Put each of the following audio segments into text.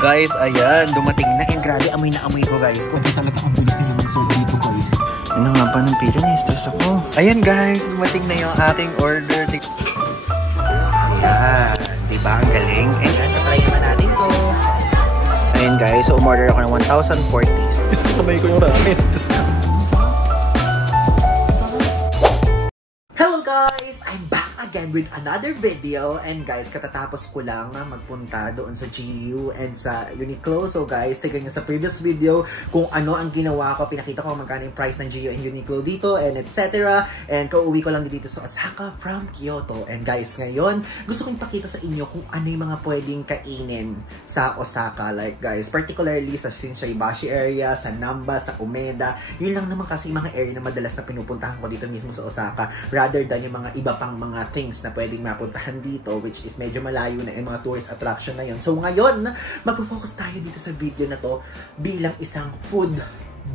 Guys, ayan, dumating na. And grabe, amoy na amoy ko guys. Kung talaga ang bilis nila mag-serve dito guys. Ano nga pa ng pila na, stress ako. Ayan guys, dumating na yung aking order. Ayan, diba ang galing? Ayan, natry naman natin to. Ayan guys, so umorder ako ng 1,040. Isang kamay ko yung ramen. Diyos ko. Hello guys! I'm back again with another video. And guys, katatapos ko lang magpunta doon sa GU and sa Uniqlo. So guys, tignan nyo sa previous video kung ano ang ginawa ko. Pinakita ko magkano yung price ng GU and Uniqlo dito and etc. And kauwi ko lang dito sa Osaka from Kyoto. And guys, ngayon, gusto kong ipakita sa inyo kung ano yung mga pwedeng kainin sa Osaka. Like guys, particularly sa Shinsaibashi area, sa Namba, sa Umeda. Yun lang naman kasi yung mga area na madalas na pinupuntahan ko dito mismo sa Osaka. Rather than yung mga iba pang mga things na pwedeng mapuntahan dito, which is medyo malayo na yung mga tourist attraction na yun. So ngayon, mag-focus tayo dito sa video na to bilang isang food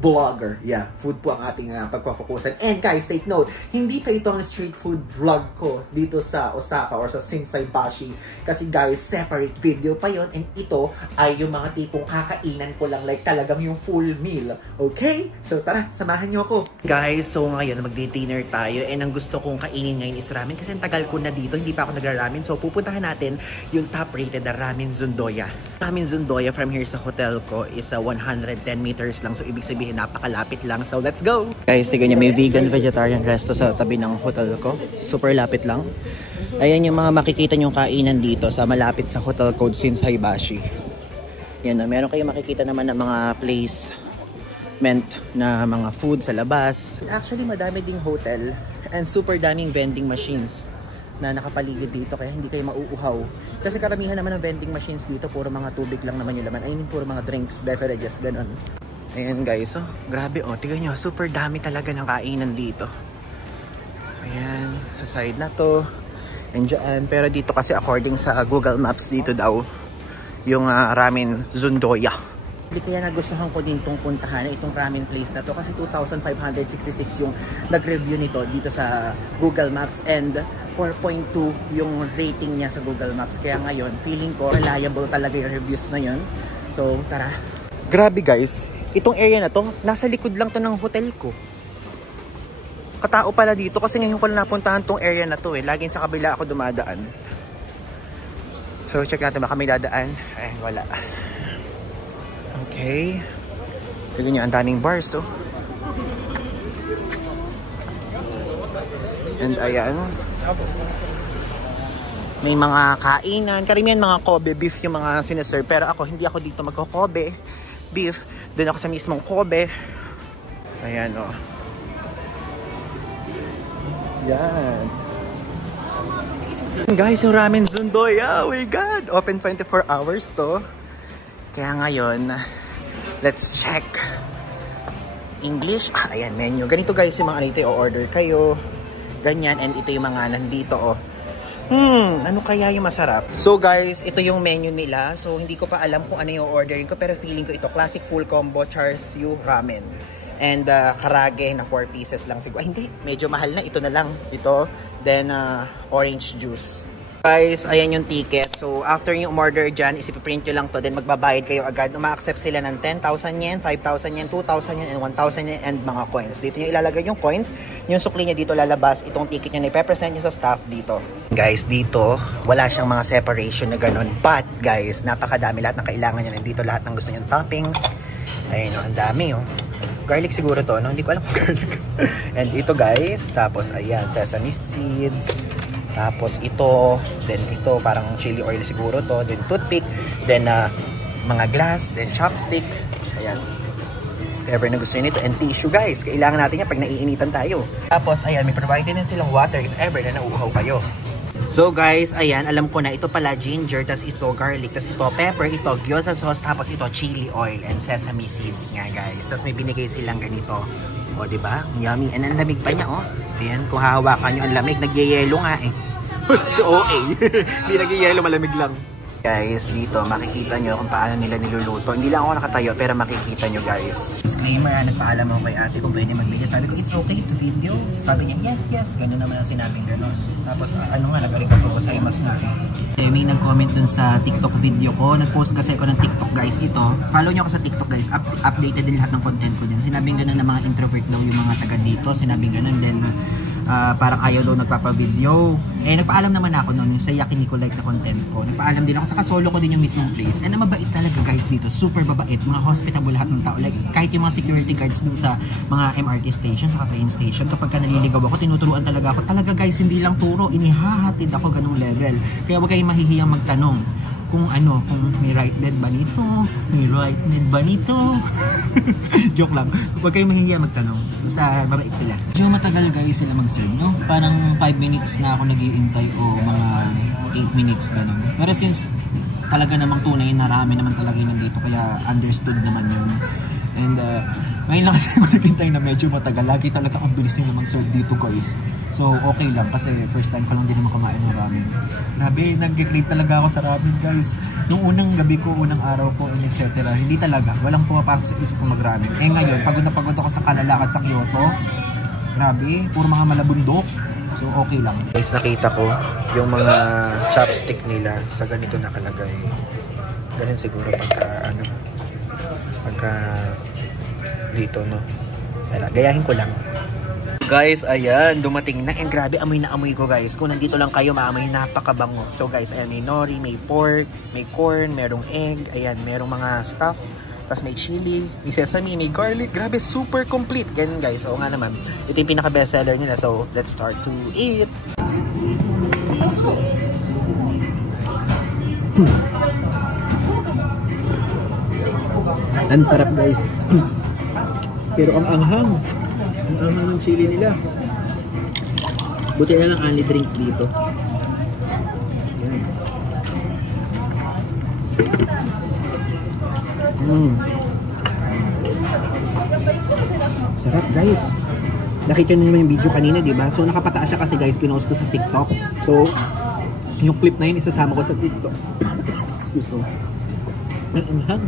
vlogger. Yeah, food po ang ating pagpafokusan. And guys, take note, hindi pa ito ang street food vlog ko dito sa Osaka or sa Shinsaibashi. Kasi guys, separate video pa yon. And ito ay yung mga tipong kakainan ko lang, like talagang yung full meal. Okay? So tara, samahan nyo ako. Guys, so ngayon magdi-dinner tayo. And ang gusto kong kainin ngayon is ramen. Kasi ang tagal ko na dito, hindi pa ako nagra-ramen. So pupuntahan natin yung top rated na Ramen Zundoya. Ramen Zundoya from here sa hotel ko is 110 meters lang. So ibig sabihin, napakalapit lang. So, let's go! Guys, tignan nyo, may vegan vegetarian resto sa tabi ng hotel ko. Super lapit lang. Ayan yung mga makikita nyong kainan dito sa malapit sa hotel code Shinsaibashi. Yan na, meron kayong makikita naman ng mga placement na mga food sa labas. Actually, madami ding hotel and super daming vending machines na nakapaligid dito kaya hindi kayo mauuhaw. Kasi karamihan naman ng vending machines dito, puro mga tubig lang naman yung laman. I mean, puro mga drinks, beverages, ganun. Ayan guys, oh, grabe oh, tignan nyo, super dami talaga ng kainan dito. Ayan, sa side na to, and dyan, pero dito kasi according sa Google Maps dito daw, yung Ramen Zundoya. Hindi kaya nagustuhan ko din itong puntahan, itong ramen place na to kasi 2,566 yung nag-review nito dito sa Google Maps and 4.2 yung rating niya sa Google Maps. Kaya ngayon, feeling ko reliable talaga yung reviews na yun. So, tara. Grabe guys, itong area na to, nasa likod lang to ng hotel ko. Katao pala dito kasi ngayon ko lang napuntahan tong area na to eh. Laging sa kabila ako dumadaan. So check natin baka may dadaan. Eh wala. Okay. Tignan nyo, ang daming bars oh. And ayan. May mga kainan. Karamihan mga Kobe beef yung mga sinaserve. Pero ako, hindi ako dito magko-Kobe beef. Doon ako sa mismong Kobe. Ayan o. Oh. Yan. Guys, yung Ramen Zundoya. Oh my God. Open 24 hours to. Kaya ngayon, let's check. English. Ah, ayan, menu. Ganito guys yung mga nito. O-order kayo. Ganyan. And ito yung mga nandito oh. Ano kaya yung masarap? So guys, ito yung menu nila. So hindi ko pa alam kung ano yung ordering ko. Pero feeling ko ito, classic full combo char siu ramen. And karage na 4 pieces lang siguro. Ay, hindi, medyo mahal na. Ito na lang. Ito. Then orange juice. Guys, ayan yung ticket. So after yung umorder dyan, isipiprint nyo lang to. Then magbabayad kayo agad. Ma-accept sila ng 10,000 yen, 5,000 yen, 2,000 yen, and 1,000 yen and mga coins. Dito nyo ilalagay yung coins. Yung sukli nyo dito lalabas. Itong ticket nyo na ipepresent nyo sa staff dito. Guys, dito, wala siyang mga separation na ganun. But guys, napakadami lahat ng kailangan nyo. Nandito lahat ng gusto nyo toppings. Ayun, ang dami oh. Garlic siguro to, no? Hindi ko alam kung garlic. And ito guys, tapos ayan, sesame seeds. Tapos ito, then ito parang chili oil siguro to, then toothpick, then mga glass, then chopstick. Ayan. If ever na gusto nito, and tissue guys. Kailangan natin yan pag naiinitan tayo. Tapos ayan, may provided din silang water if ever na nauuhaw kayo. So guys, ayan, alam ko na ito pala ginger, tas ito garlic, tas ito pepper, ito gyoza sauce, tapos ito chili oil and sesame seeds nga guys. Tas may binigay silang ganito. O diba? Yummy. And ang lamig pa niya oh. Ayan, kung hahawakan nyo ang lamig, nagyayelo nga eh. So OA. Hindi nagyayelo, malamig lang. Guys, dito makikita nyo kung paano nila niluluto. Hindi lang ako nakatayo pero makikita nyo guys. Disclaimer, nagpaalam ako kay ate kung pwede mag-video. Sabi ko, it's okay to video. Sabi niya, yes, yes. Ganun naman ang sinabing gano'n. Tapos ano nga, nag-report ko sa mas nga. May nag-comment dun sa TikTok video ko. Nag-post kasi ako ng TikTok guys. Ito, follow nyo ako sa TikTok guys. Updated din lahat ng content ko din. Sinabing gano'n ng mga introvert daw yung mga taga dito. Sinabing gano'n din. Parang ayaw daw nagpapa-video. Nagpaalam naman ako noon sa Yakini ko like na content ko. Nagpaalam din ako, saka solo ko din yung mismong place. Mabait talaga guys dito, super babait. Mga hospitable lahat ng tao. Like kahit yung mga security guards dun sa mga MRT station, sa train station, kapag ka naliligaw ako, tinuturuan talaga ako. Talaga guys, hindi lang turo, inihahatid ako ganung level. Kaya huwag kayong mahihiyang magtanong kung may right bed ba nito? May right bed ba nito? Joke lang. Huwag kayong mahihiya magtanong. Basta babait sila. Medyo matagal guys sila mag-serve, no? Parang 5 minutes na ako nag-iintay o mga 8 minutes na lang. Pero since talaga namang tunay, narami naman talaga yun nandito. Kaya understood naman yun. And ngayon lang kasi naghintay na medyo matagal. Lagi talaga ang bilis nyo mag-serve dito guys. So okay lang kasi first time ko lang din naman kumain ng ramen. Grabe, nag-crave talaga ako sa ramen guys. Nung unang gabi ko, unang araw ko, etc. Hindi talaga, walang pumapasok sa isip ko mag-ramen. Ngayon, pagod na pagod ako sa Kalalakad sa Kyoto. Grabe, puro mga malabundok. So okay lang. Guys, nakita ko yung mga chopstick nila sa ganito nakalagay. Ganun siguro pagka dito, no? Gayahin ko lang. Guys, ayan, dumating na. And grabe, amoy na amoy ko guys. Kung nandito lang kayo, maamoy napakabango. So guys, ayan, may nori, may pork, may corn, merong egg, ayan, merong mga stuff. Tapos may chili, may sesame, may garlic. Grabe, super complete. Ganyan guys. Oo nga naman. Ito yung pinaka best seller nila. So, let's start to eat. Ang sarap guys. Pero ang anghang. Ang anghang ng chili nila. Buti na lang only drinks dito. Sarap guys. Nakita niyo naman yung video kanina, di ba? So nakapataas siya kasi guys, pinost ko sa TikTok. So yung clip na yun isasama ko sa TikTok. Excuse me. Ang anghang.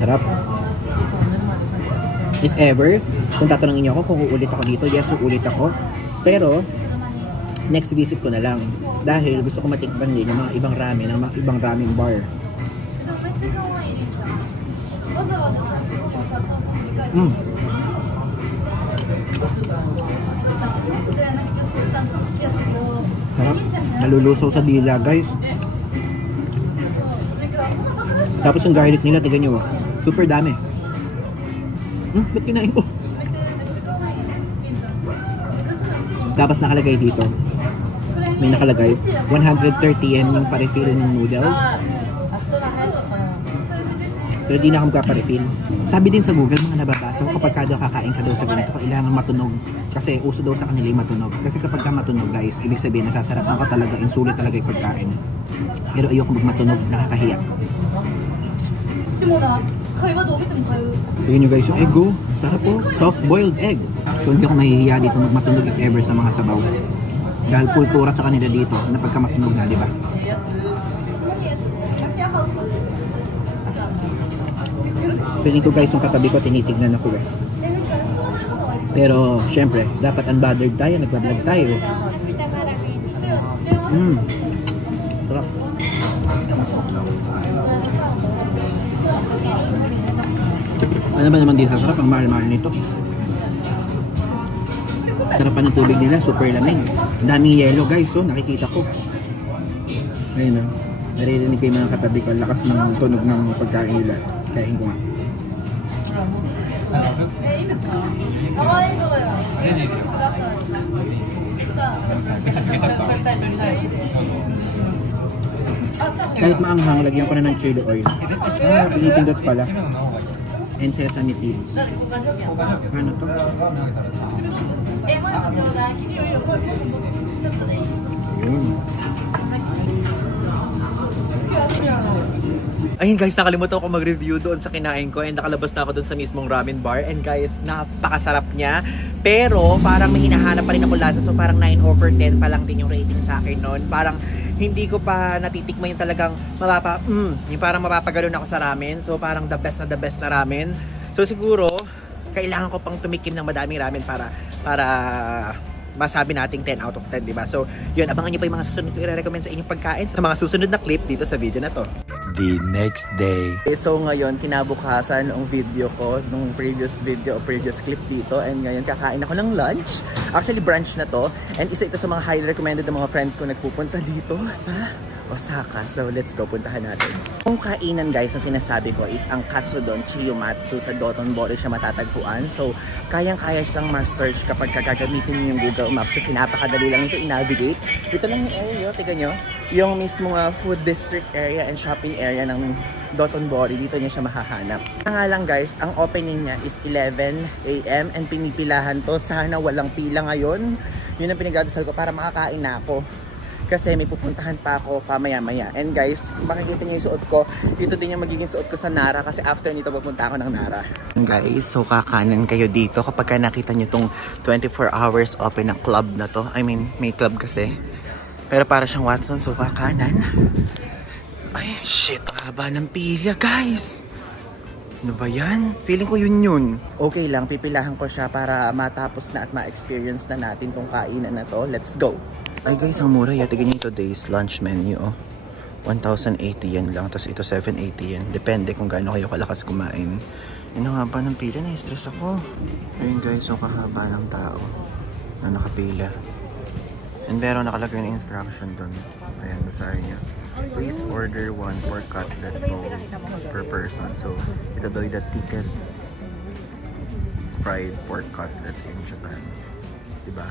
Sarap. If ever, kung tatanungin niyo ako kung uulit ako dito, yes, uulit ako. Pero next visit ko na lang. Dahil gusto ko matikman din yung mga ibang ramen, ng mga ibang ramen bar. Sarap. Nalulusaw sa dila guys. Tapos yung garlic nila, tignan nyo, super dami. Ba't kinain ko? Tapos nakalagay dito, may nakalagay 130 yen yung pa-refill ng noodles. Pero di na ako magpa-refill. Sabi din sa Google, mga nababasa ko, kapag kada kakain ka daw sa ganito, kailangan matunog. Kasi uso daw sa kanila yung matunog. Kasi kapag ka matunog guys, ibig sabihin nasasarapan ka talaga, insulit talaga yung pagkain. Pero ayoko magmatunog, nakakahiya. Tignan nyo guys yung egg, oh. Sarap po, soft boiled egg. So hindi ako mahihiya dito magmatunog if ever sa mga sabaw. Dahil kultura sa kanila dito na pagka matunog na, di ba? Feeling ko guys, yung katabi ko, tinitignan ako eh. Pero syempre, dapat unbothered tayo, nagbablog tayo. Sarap. Ano ba naman dito? Sarap, ang mahal-mahal nito. Sarap pa ng tubig nila, super lamig. Daming yellow guys, so nakikita ko. Ayun o. Naririnig ko yung mga katabi ko, lakas ng tunog ng pagkain nila. Kain ko nga. Kahit maanghang, lagyan ko na ng chili oil. Pinipindot pala. And sesame seeds. Ano to? Yun. Ayun guys, nakalimutan ko mag-review doon sa kinain ko and nakalabas na ako doon sa mismong ramen bar. And guys, napakasarap niya. Pero parang may hinahanap pa rin ako lasa. So parang 9 over 10 pa lang din yung rating sa akin noon. Parang hindi ko pa natitikman yung talagang yung parang mapapagalon ako sa ramen. So parang the best na ramen. So siguro, kailangan ko pang tumikim ng madaming ramen para masabi nating 10 out of 10, diba? So, yun, abangan nyo pa yung mga susunod ko i-recommend sa inyong pagkain sa mga susunod na clip dito sa video na to. The next day. So ngayon, kinabukasan ang video ko nung previous video o previous clip dito, and ngayon kakain ako ng lunch. Actually, brunch na to, and isa ito sa mga highly recommended ng mga friends ko nagpupunta dito sa Osaka. So let's go, puntahan natin. Yung kainan guys na sinasabi ko is ang Katsudon Chiyomatsu. Sa Dotonbori siya matatagpuan. So kayang-kaya siyang ma-search kapag gagamitin niyo yung Google Maps kasi napakadali lang ito i-navigate. Dito lang yung area, tignan nyo. Yung mismo food district area and shopping area ng Dotonbori, dito niya siya mahahanap. Kaya nga lang guys, ang opening niya is 11 AM and pinipilahan to. Sana walang pila ngayon. Yun ang pinagdadasal ko para makakain na ako. Kasi may pupuntahan pa ako pamaya-maya. And guys, makikita niyo yung suot ko. Dito din yung magiging suot ko sa Nara kasi after nito pupunta ako ng Nara. Guys, so kakanan kayo dito kapag nakita niyo tong 24 hours open na club na to. I mean, may club kasi. Pero para siyang Watson, so kakanan. Ay, shit, ang haba ng pila, guys. Ano ba yan? Feeling ko yun. Okay lang, pipilahan ko siya para matapos na at ma-experience na natin tong kainan na to. Let's go! Ay guys, ang mura. Tignan niyo today's lunch menu. Oh. 1,080 yan lang. Tapos ito 780 yan. Depende kung gaano kayo kalakas kumain. Yun ang haba ng pila. Na-stress ako. Ayun guys, so kahaba ng tao na nakapila. And meron nakalagay ng instruction doon. Ayan, basahin niya. Please order 1 pork cutlet bowl per person. So, ito daw yung the thickest fried pork cutlet in Japan. Diba?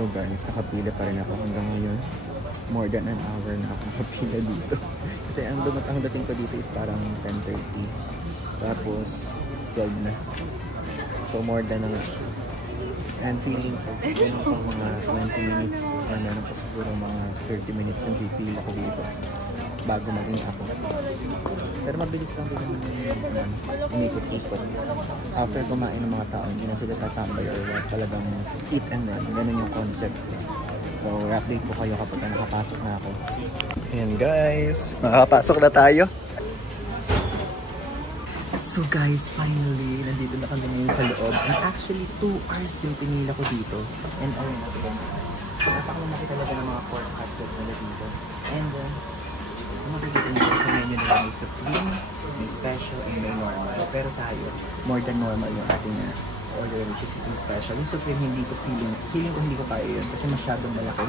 So guys, nakapila pa rin ako hanggang ngayon. More than an hour na ako nakapila dito. Kasi ang dating ko dito is parang 10:30. Tapos 12 na. So more than an hour. And feeling ko, meron pang mga 20 minutes or meron pa siguro mga 30 minutes yung pipila ko dito bago maging ako. Pero mabilis lang din yung umikot-ikot. After kumain ng mga tao, hindi na sila tatambay or what, talagang eat and run. Ganun yung concept. So, i-update ko kayo kapag nakapasok na ako. Ayan guys, makakapasok na tayo. So guys, finally, nandito na kami ngayon sa loob. And actually, 2 hours yung pinila ko dito. And ayun natin. Napakalaki talaga ng mga pork cutlets nila dito. And ang makikita nyo sa menu nila may supreme, may special, and may normal. Pero tayo, more than normal yung ating order, which is yung special. Yung supreme, hindi ko feeling ko hindi ko kaya yun kasi masyadong malaki.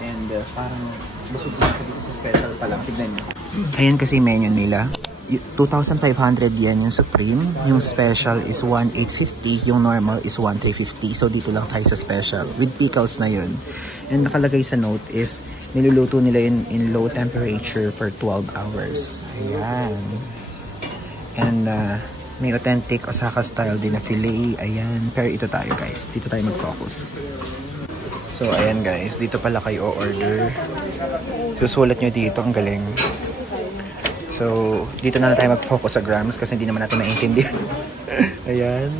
And parang busog na ako dito sa special pa lang. Tignan nyo. Ayan kasi menu nila. 2,500 yen yung supreme, yung special is 1,850, yung normal is 1,350. So dito lang tayo sa special with pickles na yun. And nakalagay sa note is niluluto nila yun in low temperature for 12 hours. Ayan. And may authentic Osaka style din na filet. Ayan. Pero ito tayo guys, dito tayo mag-focus. So ayan guys, dito pala kayo order. Susulat nyo dito, ang galing. So, dito na tayo mag-focus sa grams kasi hindi naman natin naiintindihan. Ayan.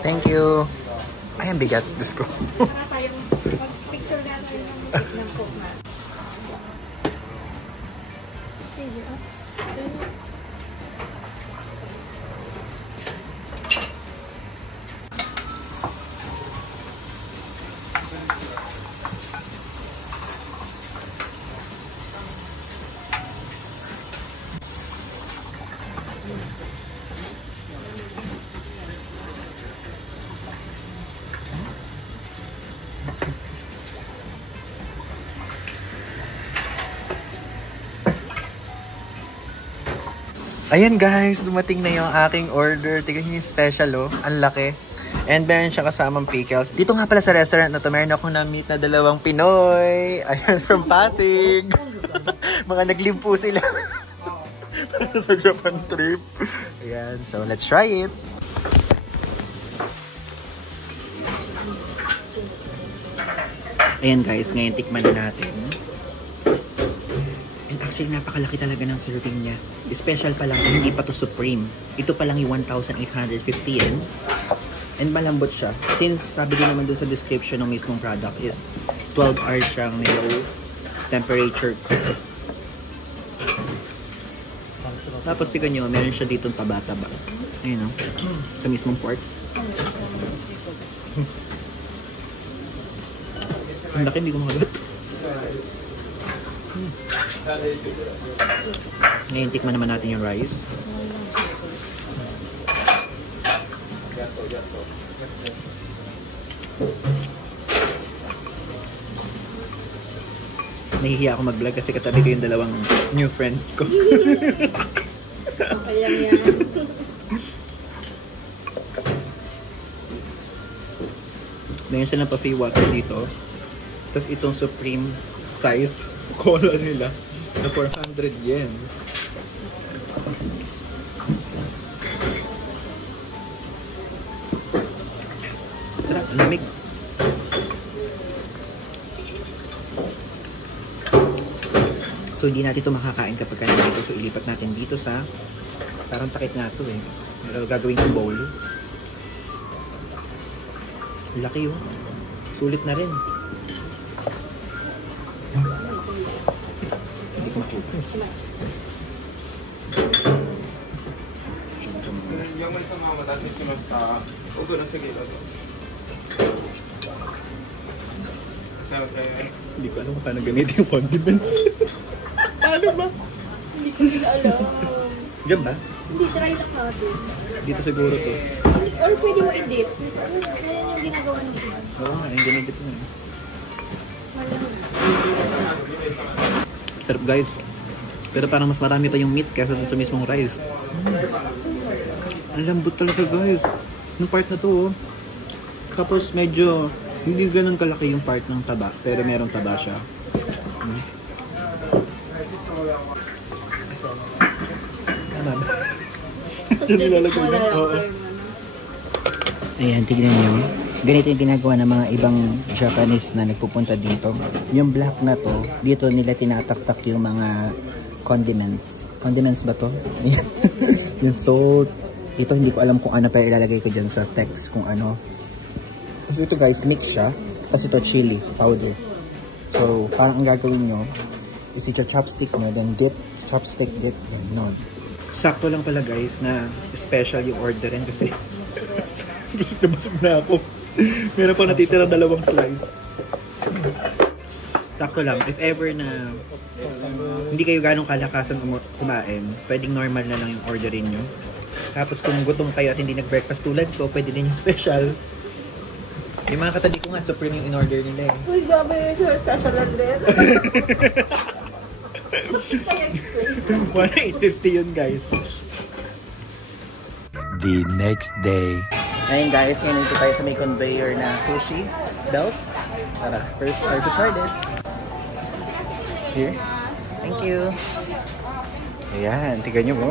Thank you. Ay, ang bigat. Diyos ko. Picture na tayo ng coke na. Ayan guys, dumating na yung aking order. Tingnan niyo yung special oh. Ang laki. And meron siya kasamang pickles. Dito nga pala sa restaurant na to, meron akong na-meet na dalawang Pinoy. Ayan, from Pasig. Mga nag-live po sila. Sa Japan trip. Ayan, so let's try it. Ayan guys, ngayon tikman na natin. And actually, napakalaki talaga ng serving niya. Special pa lang, hindi pa to supreme. Ito pa lang yung 1,850 yen. And malambot siya. Since sabi din naman dun sa description ng mismong product is 12 hours siyang low temperature. Tapos tignan nyo, meron siya ditong taba-taba. Ayun o, sa mismong pork. Ang laki, hindi ko makagat. Ngayon, tikman naman natin yung rice. Nahihiya ako mag-vlog kasi katabi ko yung dalawang new friends ko. Okay lang yan. Meron silang pa-free water dito. Tapos itong supreme size cola nila na 400 yen. Sarap, lamig. So hindi natin ito makakain kapag kanin dito. So ilipat natin dito sa parang takip nga ito eh. Pero gagawin kong bowl. Laki yun. Sulit na rin. Hindi ko makita. Hindi ko alam kung paano gamitin yung condiments. Paano ba? Hindi ko din alam. Diyan ba? Hindi, try na natin. Dito siguro to. Or pwede mo i-dip. Ganyan yung ginagawa ng iba. Oo nga, yung dinidip na. Sarap guys. Pero parang mas marami pa yung meat kaysa sa mismong rice. Ang lambot talaga guys. Yung part na to oh. Tapos medyo hindi ganun kalaki yung part ng taba. Pero merong taba siya. Ano ba? Ito nilalagay na? Oo. Ayan, tignan nyo. Ganito yung ginagawa ng mga ibang Japanese na nagpupunta dito. Yung black na to, dito nila tinataktak yung mga condiments. Condiments ba to? Yung salt. Ito hindi ko alam kung ano, pero ilalagay ko dyan sa text kung ano. Kasi ito guys, mix siya. Tapos ito chili powder. So, parang ang gagawin nyo is ito chopstick nyo, then dip, chopstick dip, no. Sakto lang pala guys na special yung orderin kasi busog na busog na ako. Meron pa natitira dalawang slice. Sakto lang. If ever na hindi kayo ganong kalakasan kumain, pwedeng normal na lang yung orderin nyo. Tapos kung gutom kayo at hindi nag-breakfast tulad ko, pwede din yung special. Yung mga katabi ko nga, supreme yung in-order nila eh. Uy, gabi yung special din. 1,850 yun guys. The next day. Ayun guys, ngayon ito tayo sa may conveyor na sushi belt. Tara, first try to try this. Here. Thank you. Ayan, tignan nyo mo.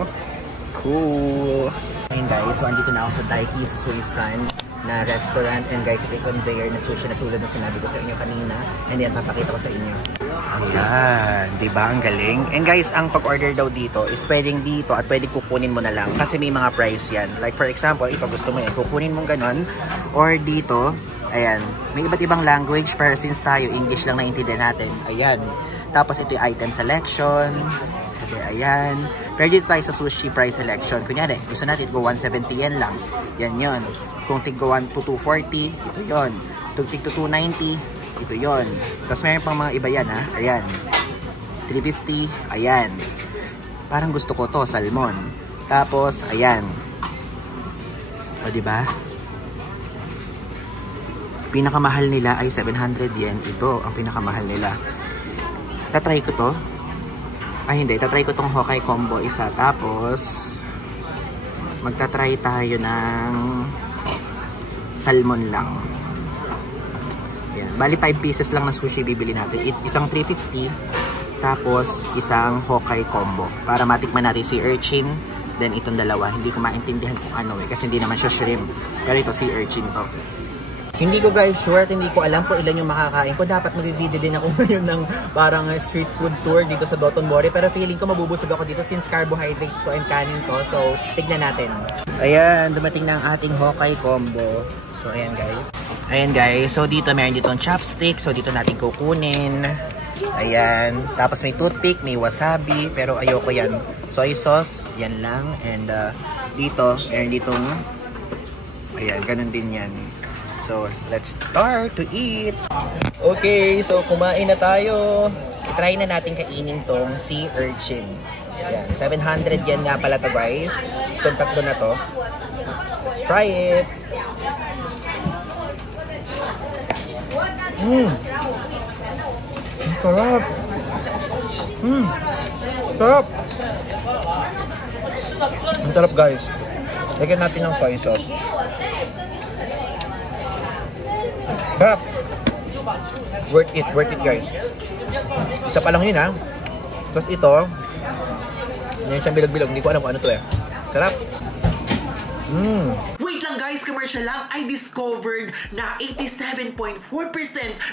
Cool. Ayun guys, so andito na ako sa Daiki's Suisan na restaurant. And guys, ito yung conveyor na sushi na tulad na sinabi ko sa inyo kanina. And yan, papakita ko sa inyo. Ayan, diba? Ang galing. And guys, ang pag-order daw dito is pwedeng dito at pwedeng kukunin mo na lang kasi may mga price yan. Like for example, ito gusto mo yan, kukunin mong ganon. Or dito, ayan, may iba't ibang language pero since tayo, English lang naiintindihan natin. Ayan. Tapos ito yung item selection. Okay, ayan. Pero dito tayo sa sushi price selection. Kunyari, gusto natin go 170 yen lang. Yan yun. Kung tig-go 1 to 240, ito yun. Kung tig-to 290, ito yon. Tapos mayroon pang mga iba yan ha. Ayan. 350. Ayan. Parang gusto ko to, salmon. Tapos, ayan. O, diba? Pinakamahal nila ay 700 yen. Ito ang pinakamahal nila. Tatry ko to. Ay, hindi. Tatry ko tong Hokkai combo isa. Tapos, magtatry tayo ng salmon lang. Ayan. Bali 5 pieces lang na sushi bibili natin. Isang 350, tapos isang Hokkai combo. Para matikman natin si urchin, then itong dalawa. Hindi ko maintindihan kung ano kasi hindi naman siya shrimp. Pero ito si urchin to. Hindi ko guys sure, hindi ko alam kung ilan yung makakain ko. Dapat mag-video din ako ngayon ng parang street food tour dito sa Dotonbori. Pero feeling ko mabubusog ako dito since carbohydrates ko and kanin ko. So, tignan natin. Ayan, dumating na ang ating Hokkai combo. So, ayan guys. Ayan guys, so dito meron ditong chopstick. So, dito natin kukunin. Ayan. Tapos may toothpick, may wasabi. Pero ayoko yan. Soy sauce, yan lang. And dito, meron ditong ayan, ganun din yan. So, let's start to eat. Okay, so kumain na tayo. I-try na natin kainin tong sea urchin. Ayan, 700 yen nga pala to guys. Itong tatlo na to. Let's try it. Ang sarap. Sarap. Ang sarap guys. Lagyan natin ng soy sauce. Sarap. Worth it guys. Isa pa lang yun ha. Tapos ito, yun siyang bilag-bilag. Hindi ko alam kung ano to eh. Sarap. Wait lang guys, commercial lang. I discovered na 87.4%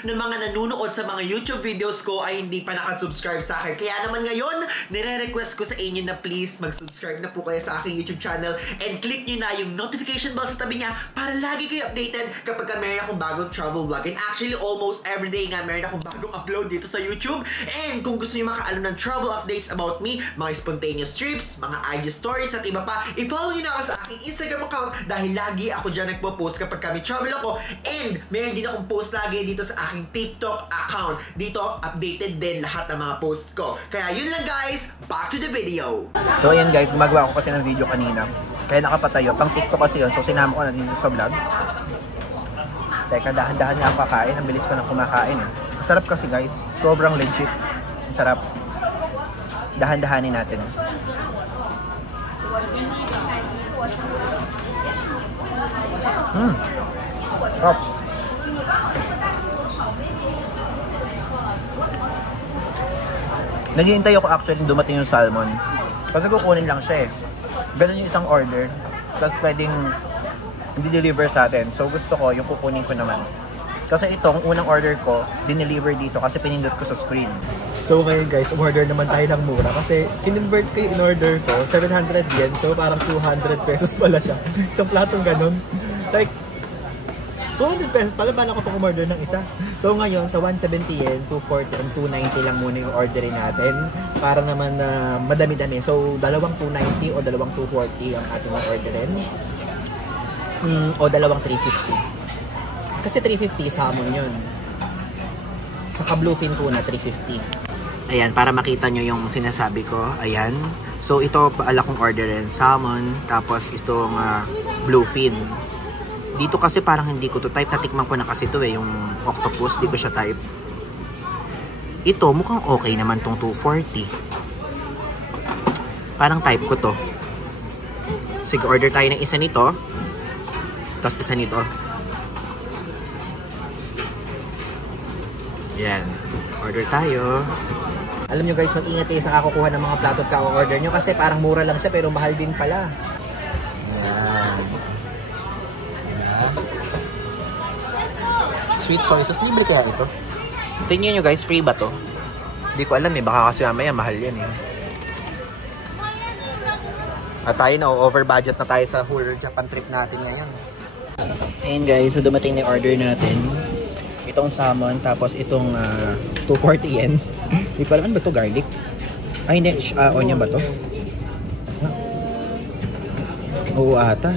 ng mga nanonood sa mga YouTube videos ko ay hindi pa nakasubscribe sa akin. Kaya naman ngayon, nire-request ko sa inyo na please mag-subscribe na po kayo sa aking YouTube channel and click nyo na yung notification bell sa tabi niya para lagi kayo updated kapag meron akong bagong travel vlog. And actually, almost everyday nga meron akong bagong upload dito sa YouTube. And kung gusto nyo makaalam ng travel updates about me, mga spontaneous trips, mga IG stories at iba pa, i-follow nyo na ako sa aking Instagram account dahil lagi ako dyan nagpo-post kapag kami travel ako. And meron din akong post lagi dito sa aking TikTok account. Dito, updated din lahat ng mga posts ko. Kaya yun lang guys, back to the video. So ayan guys, gumagawa ko kasi ng video kanina. Kaya nakapatayo, pang TikTok kasi yun. So sinama ko na dito sa vlog. Teka, dahan-dahan nga ako kakain. Ang bilis ko na kumakain eh. Ang sarap kasi guys, sobrang legit. Ang sarap. Dahan-dahanin natin. Sarap. Naghihintay ako actually dumating yung salmon. Kasi kukunin lang siya eh. Ganun yung isang order. Tapos pwedeng i-deliver sa atin. So gusto ko yung kukunin ko naman. Kasi itong unang order ko, dineliver dito kasi pinindot ko sa screen. So ngayon guys, umorder naman tayo ng mura kasi kinonvert ko yung in-order ko, 700 yen. So parang 200 pesos pala siya. Isang platong ganun. Like, 200 pesos pala, paano ko pang umorder ng isa? So ngayon, sa 170 yen, 240 and 290 lang muna yung orderin natin. Para naman na madami-dami. So, dalawang 290 o dalawang 240 ang ating orderin. O dalawang 350. Kasi 350 salmon yun. Saka bluefin tuna, 350. Ayan, para makita nyo yung sinasabi ko. Ayan. So, ito paala kong orderin. Salmon, tapos itong bluefin. Dito kasi parang hindi ko to type. Natikman ko na kasi to eh, yung octopus. Di ko siya type. Ito, mukhang okay naman tong 240. Parang type ko to. Sige, order tayo ng isa nito. Tapos isa nito. Yan. Order tayo. Alam nyo guys, mag-ingat kayo sa kakukuha ng mga plato at ka-order nyo kasi parang mura lang siya pero mahal din pala. Yan. Sweet soy sauce. Libre kaya ito? Tingnan nyo guys, free ba to? Hindi ko alam eh. Baka kasi mamaya mahal yan eh. At tayo na, over budget na tayo sa whole Japan trip natin ngayon. Ayun guys, so dumating na yung order natin. Itong salmon, tapos itong 240 yen. Hindi ko alam, ano ba ito? Garlic? Ay hindi, onion ba ito? Oo ata.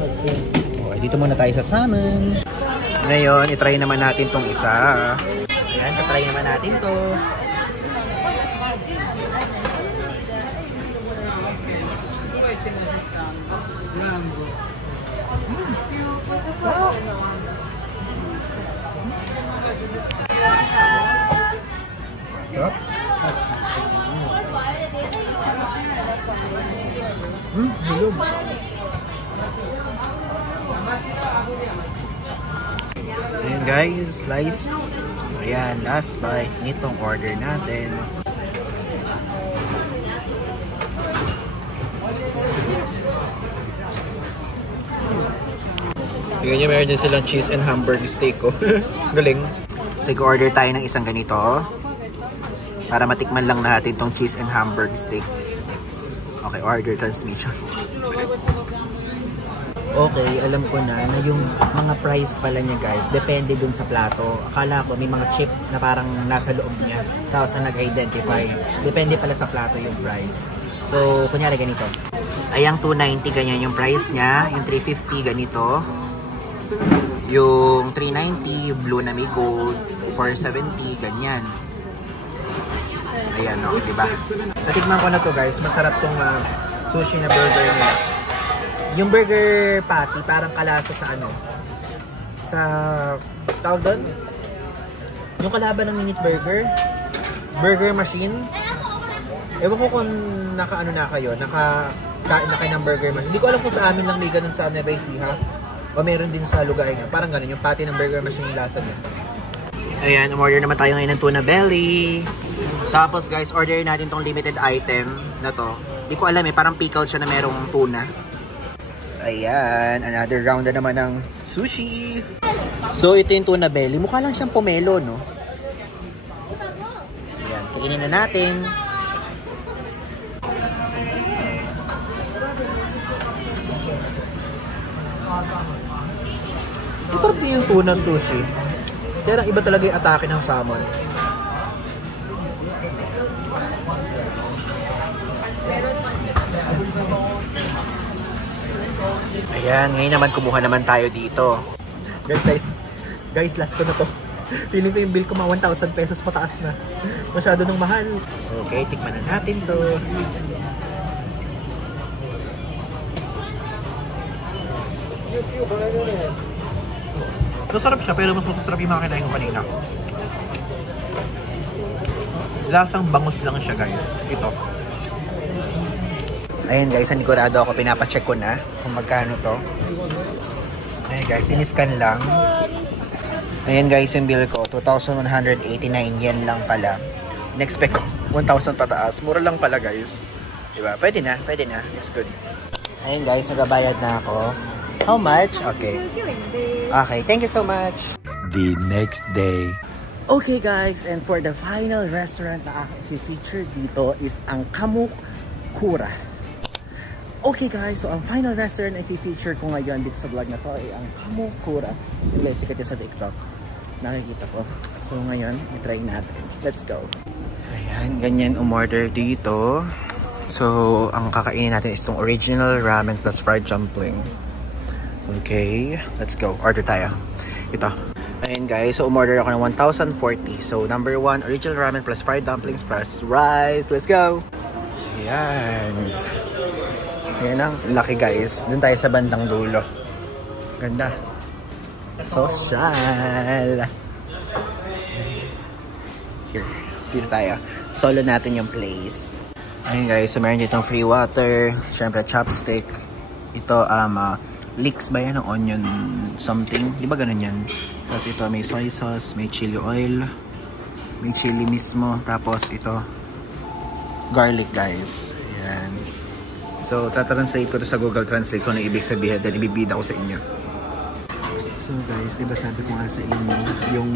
Okay, dito muna tayo sa salmon. Ngayon, itry naman natin tong isa. Ayan, katry naman natin to. Sarap. Hilog. Ayan guys, slice. Ayan, last bite nitong order natin. Tingnan nyo, meron din silang cheese and hamburger steak ko. Galing. So, order tayo ng isang ganito. Para matikman lang natin tong cheese and hamburger steak. Okay, order transmission. Okay, alam ko na yung mga price pala niya guys, depende dun sa plato. Akala ko may mga chip na parang nasa loob niya. Tapos na nag-identify. Depende pala sa plato yung price. So, kunyari ganito. Ayang 290 ganyan yung price niya. Yung 350 ganito. Yung 390 blue na may gold. 470 ganyan. Ayan o, diba? Natikman ko na to guys. Masarap tong sushi na burger nila. Yung burger patty, parang kalasa sa ano? Sa, tawag doon? Yung kalaban ng minute burger? Burger machine? Ewan ko kung naka-ano na kayo, naka-kain na kayo ng burger machine. Hindi ko alam kung sa amin lang may ganun sa Nueva Ecija. O meron din sa lugar niya. Parang ganun, yung patty ng burger machine yung lasa niya. Ayan, umorder naman tayo ngayon ng tuna belly. Tapos guys, order natin tong limited item na to. Hindi ko alam parang pickled siya na merong tuna. Ayan, another round na naman ng sushi. So, ito yung tuna belly. Mukha lang siyang pomelo, no? Ayan, kainin na natin. Masarap din yung tuna sushi. Kaya lang iba talaga yung atake ng salmon. Ayan, ngayon naman kumuha naman tayo dito. Guys, last ko na to. Feeling ko yung bill ko mga 1,000 pesos pataas na. Masyado nang mahal. Okay, tikman na natin to. Masarap siya, pero mas masarap yung mga kinain ko kanina. Lasang bangus lang siya guys. Ito. Ayan guys, sanigurado ako, pinapacheck ko na kung magkano to. Ayan guys, siniscan lang. Ayan guys, yung bill ko, 2,189 yen lang pala. In-expect ko, 1,000 pataas. Mura lang pala guys. Diba? Pwede na, it's good. Ayan guys, nagabayad na ako. How much? Okay. Okay, thank you so much. The next day. Okay guys, and for the final restaurant na aking feature dito is ang Kamukura. Okay guys, so ang final restaurant na i-feature ko ngayon dito sa vlog na to ay ang Kamukura. Yung sikat yun sa TikTok. Nakikita ko. So ngayon, i-try natin. Let's go. Ayan, ganyan umorder dito. So, ang kakainin natin is itong original ramen plus fried dumpling. Okay, let's go. Order tayo. Ito. Ayan guys, so umorder ako ng 1,040. So, number 1, original ramen plus fried dumplings plus rice. Let's go! Ayan. Ayan ang laki guys. Doon tayo sa bandang dulo. Ganda. Social. Here. Dito tayo. Solo natin yung place. Ayan guys. So meron ditong free water. Siyempre chopstick. Ito leeks ba yan ng onion something? Di ba ganun yan? Tapos ito may soy sauce. May chili oil. May chili mismo. Tapos ito garlic guys. Ayan. So, tatanslate ko to sa Google Translate kung ano ibig sabihin, then ibibida ko sa inyo. So guys, diba sabi ko nga sa inyo, yung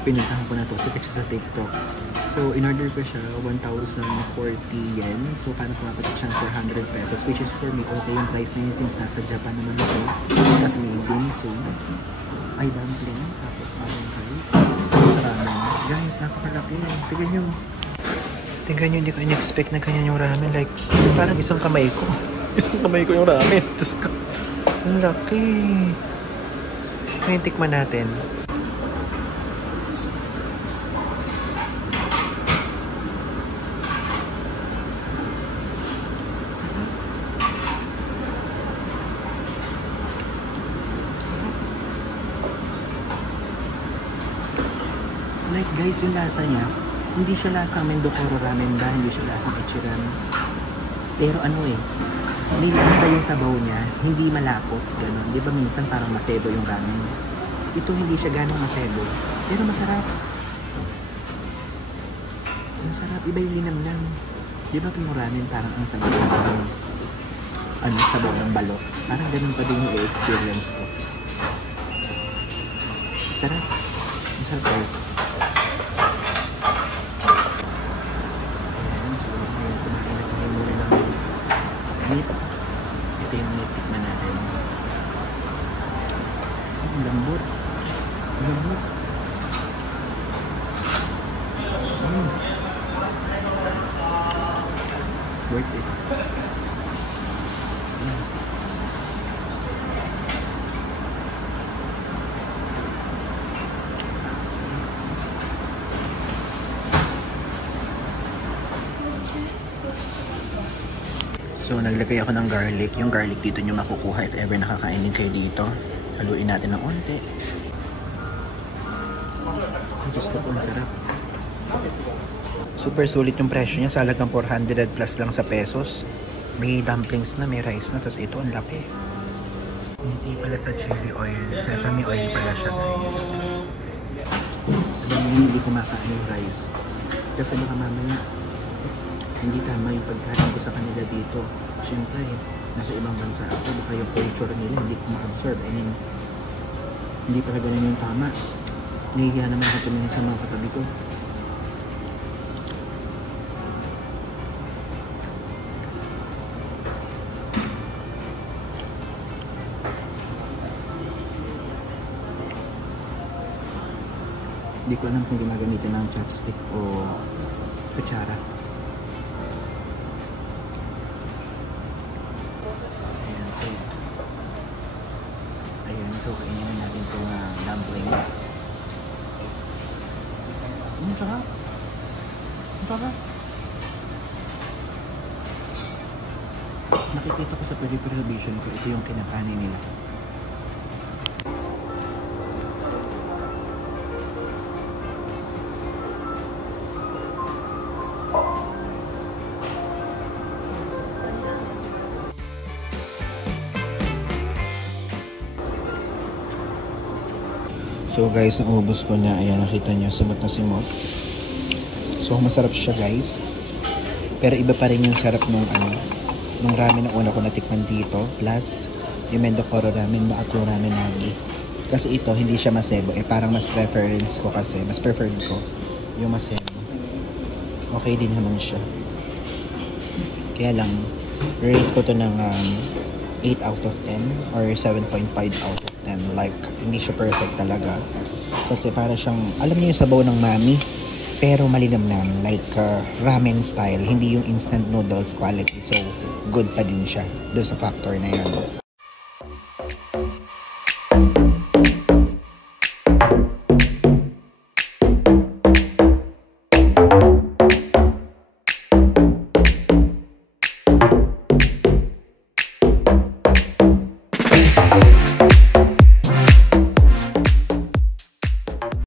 pinuntahan ko na to, sikat siya sa TikTok. So, in-order ko siya, 1,040 yen. So, paano ko mapatik siya 400 pesos, which is for me, okay yung price na yun since nasa Japan naman ako. Tapos may dimsum, ay dumpling, tapos ayun guys, tapos ramen. Guys, napakalaki. Tignan nyo. Tingnan nyo, hindi ko in-expect na ganyan yung ramen. Like, parang isang kamay ko. Isang kamay ko yung ramen. Diyos ko. Ang laki. Ngayon, tikman natin. Like guys, yung lasa niya, hindi siya lasang Mendokoro ramen dahil hindi siya lasang Ichiran. Pero ano may lasa yung sabaw niya, hindi malapot, gano'n. Di ba minsan parang masebo yung ramen? Ito hindi siya ganong masebo. Pero masarap. Ang sarap. Iba yung linamnam. Di ba yung ramen parang ang sabaw ng sabaw ng balot? Parang ganun pa din yung experience ko. Sarap. Ang sarap guys. Ayan. So, ngayon kumain na tayo muna ng meat. Ito yung meat tikman natin. Ang lambot. Ang lambot. Worth it. So, naglagay ako ng garlic. Yung garlic dito nyo makukuha if ever nakakainin kayo dito. Haluin natin ng onte. Ang Diyos ko po, ang sarap. Super sulit yung presyo niya. Sa halagang 400 plus lang sa pesos. May dumplings na, may rice na. Tapos ito, ang laki. Hindi pala sa chili oil. Sesame oil pala siya, guys. Alam mo, hindi kumakain yung rice. Kasi baka mamaya hindi tama yung pagkain ko sa kanila dito. Siyempre, nasa ibang bansa ako. Baka yung culture nila hindi ko ma-absorb. I mean, hindi pala ganun yung tama. Nahihiya naman ako tumingin sa mga katabi ko. Hindi ko alam kung ginagamitin ng chopstick o kutsara. So, kainin natin itong dumplings. Ang sarap. Ang sarap. Nakikita ko sa peripheral vision ko, ito yung kinakanin nila. So guys, naubos ko na. Ayan, nakita nyo, simot na simot. So masarap siya guys. Pero iba pa rin yung sarap nung ramen na una ko natikman dito. Plus, yung Mendokoro ramen at yung ramen nagi. Kasi ito, hindi siya masebo. Parang mas preference ko kasi. Mas preferred ko yung masebo. Okay din naman siya. Kaya lang, rate ko to ng 8 out of 10 or 7.5 out of 10. Like, hindi siya perfect talaga. Kasi para siyang, alam niyo yung sabaw ng mami, pero malinamnam. Like, ramen style. Hindi yung instant noodles quality. So, good pa din siya doon sa factor na yan.